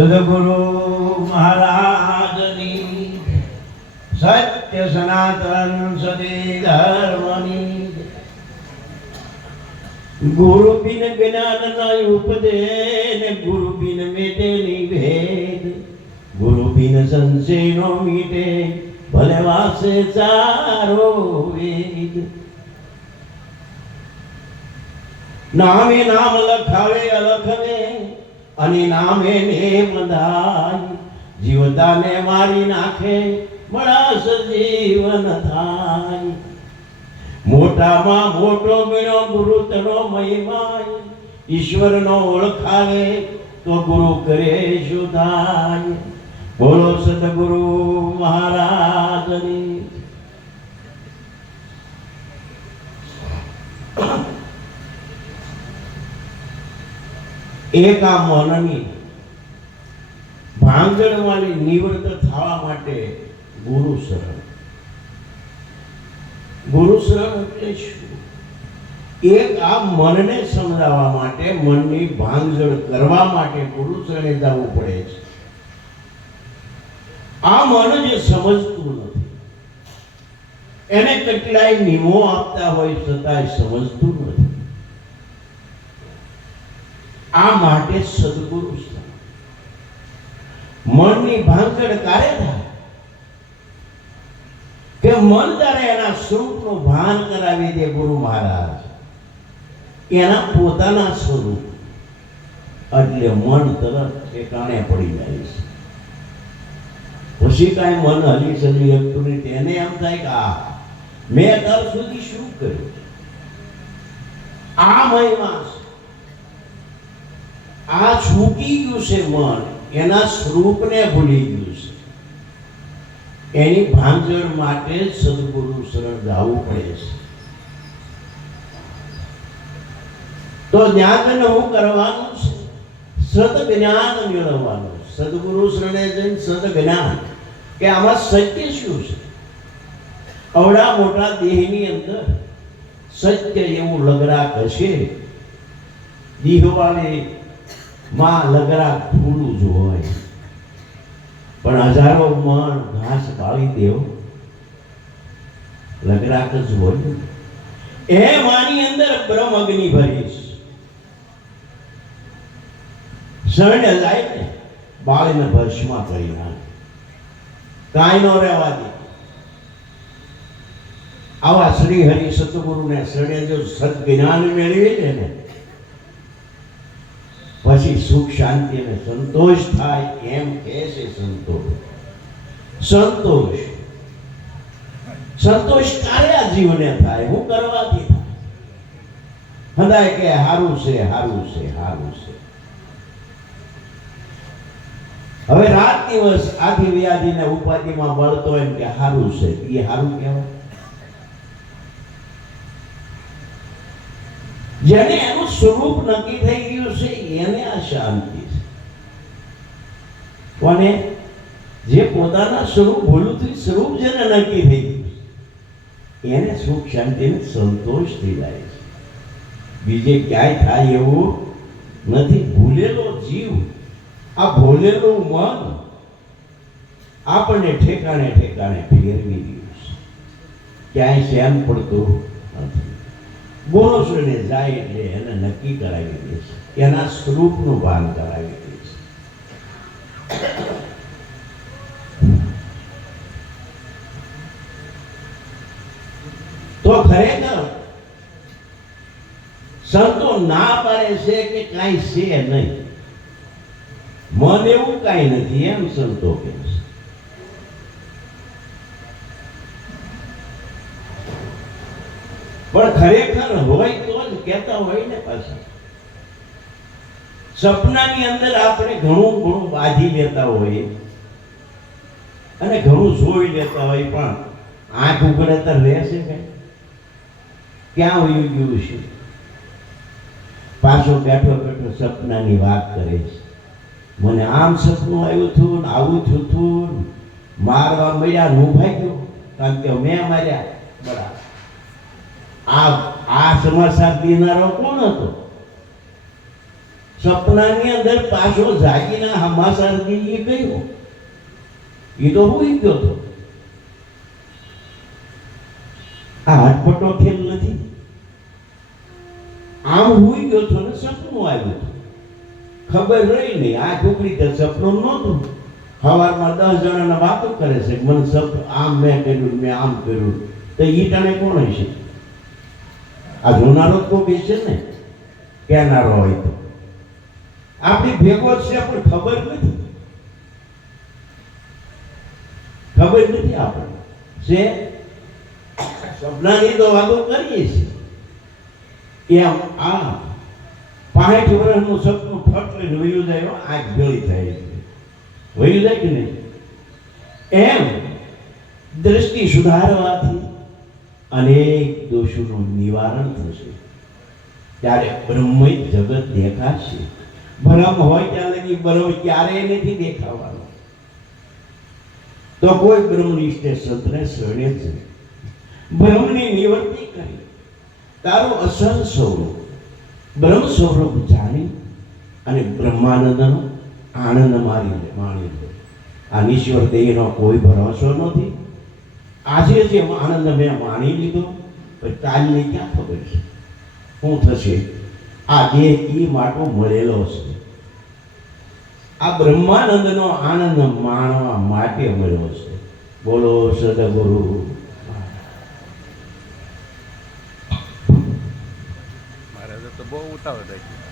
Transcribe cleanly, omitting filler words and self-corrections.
સદગુરુ મહારાજની સત્ય સનાતન સદી ધર્મની ગુરુ બિન જ્ઞાન ન ઉપદે ને ગુરુ બિન મેટે નિભેદ ગુરુ બિન સંશય નો મીટે ભલે વાસે ચારો વેદ નામે નામ લખાવે અલખવે અને નામે ને બંધાય જીવતાને મારી નાખે મળાસ જીવન થાય મોટામાં મોટો ગણો ગુરુ તનો મહિમાય ઈશ્વરનો ઓળખાવે તો ગુરુ કરે શું થાય બોલો સદગુરુ મહારાજની એક આ મનની ભાંગણવાળી નિવૃત્ત થવા માટે ગુરુ શરણ એટલે શું? એક આ મનને સમજાવવા માટે મનની ભાંગજળ કરવા માટે ગુરુ શરણે જવું પડે છે. આ મન જે સમજતું નથી એને કેટલાય નિયમો આપતા હોય છતાંય સમજતું નથી. આ માટે સદગુરુ મનની ભાંગડ ક્યારે થાય કે મન ત્યારે એના સ્વરૂપનું ભાન કરાવી દે ગુરુ મહારાજ એના પોતાના સ્વરૂપ એટલે મન તરત ઠેકાણે પડી જાય છે. પછી કાંઈ મન હલી ચલી શકતું નહીં. તેને એમ થાય કે આ મેં અત્યાર સુધી શું કર્યું? આ મહિમા આ છૂટી ગયું છે. મન એના સ્વરૂપને ભૂલી ગયું છે. એની ભાંજણ માટે સદગુરુ શરણ જવું પડે છે. તો જ્ઞાન હું કરવાનું છે? સદ જ્ઞાન મેળવવાનું. સદગુરુ શરણે જઈને સદ જ્ઞાન કે આમાં સત્ય શું છે? અવડા મોટા દેહની અંદર સત્ય એવું લગરાક હશે. દીહવાળે માં લગરાક ફૂલું જ હોય પણ હજારો મણ ઘાસ બાળી દેવ લગરાક જ હોય. એ માની અંદર બ્રહ્મ અગ્નિ ભરીશ શરણે જાય ને બાળીને ભસ્મા કરી નાખે. કાંઈ નો રહેવા દે. આવા શ્રી હરિ સતગુરુને શરણે જો સદજ્ઞાન મેળવી લે ને પછી સુખ શાંતિ અને સંતોષ થાય. એમ કહે છે સંતોષ ક્યારે આ જીવને થાય? હું કરવાથી થાય. હદાય કે હારું છે. હવે રાત દિવસ આધી વ્યાધિને ઉપાધિમાં બળતો એમ કે હારું છે. એ હારું કહેવાય? જેને એનું સ્વરૂપ નક્કી થઈ ગયું છે એને આ શાંતિ છે. અને જે પોતાના સ્વરૂપ ભૂલું સ્વરૂપ જેને નક્કી થઈ ગયું એને સુખ શાંતિ ને સંતોષ થઈ જાય છે. બીજે ક્યાંય થાય એવું નથી. ભૂલેલો જીવ આ ભૂલેલું મન આપણને ઠેકાણે ફેરવી રહ્યું છે. ક્યાંય શેમ પડતું નથી. ગુરુ શરણે જાય એટલે એને નક્કી કરાવી દે છે. એના સ્વરૂપનું ભાન કરાવી દે છે. તો ખરેખર સંતો ના પાડે છે કે કાંઈ છે નહીં. મન એવું કાંઈ નથી એમ સંતો કહે છે. પણ ખરેખર હોય તો જ કહેતા હોય ને. પાછા સપનાની અંદર આપણે ઘણું બાજી લેતા હોઈએ અને ઘણું જોઈ લેતા હોય પણ આંખ ઉઘડે તો રહેશે કઈ? ક્યાં વયું ગયું છે? પાછો બેઠો સપનાની વાત કરે છે. મને આમ સપનું આવ્યું હતું, આવું થયું હતું, મારવા મળ્યા, હું ભાગ્યો કારણ કે મેં માર્યા. બરાબર. આ સમાચાર દેનારો કોણ હતો? સપનાની અંદર પાછો જાગીને હમાસાર એ ગયો, એ તો હુઈ ગયો હતો. આ હટપટો ખેલ નથી. આમ હુઈ ગયો હતો ને સપનું આવ્યું હતું, ખબર રહી નહીં. આ છોકરી તો સપનું નહોતું. સવારમાં 10 જણાના વાતો કરે છે, મને સપનું આમ મેં કર્યું, મેં આમ કર્યું. તો ઈ તને કોણ હશે? આ જોનારો જ કોઈ છે ને, કહેનારો હોય તો. આપણી ભેગો છે પણ ખબર નથી. ખબર નથી આપણને છે. સપનાની તો વાતો કરીએ છીએ એમ. આ 65 વર્ષનું સપનું ફટ લઈને વયું જાય, આંખ ભેળી થાય વયું જાય કે નહીં? એમ દ્રષ્ટિ સુધારવાથી અનેક દોષોનું નિવારણ થશે. ત્યારે બ્રહ્મમય જગત દેખાશે. ભરમ હોય ત્યાં લગી બ્રહ્મ ક્યારેય નથી દેખાવાનો. તો કોઈ બ્રહ્મનિષ્ઠ સંતને શરણે જ બ્રહ્મની નિવૃત્તિ કરી તારું અસલ સ્વરૂપ બ્રહ્મ સ્વરૂપ જાણી અને બ્રહ્માનંદનો આનંદ માણી લો. આ ઈશ્વર દેહનો કોઈ ભરોસો નથી. આજે જે આનંદ મેં માણી લીધો, પણ કાલની ક્યાં ખબર છે શું થશે? આ દેહ ઈ માટો મળેલો છે. આ બ્રહ્માનંદનો આનંદ માણવા માટે મળ્યો છે. બોલો સદગુરુ. મારે તો બહુ ઉતાવળ થઈ ગઈ.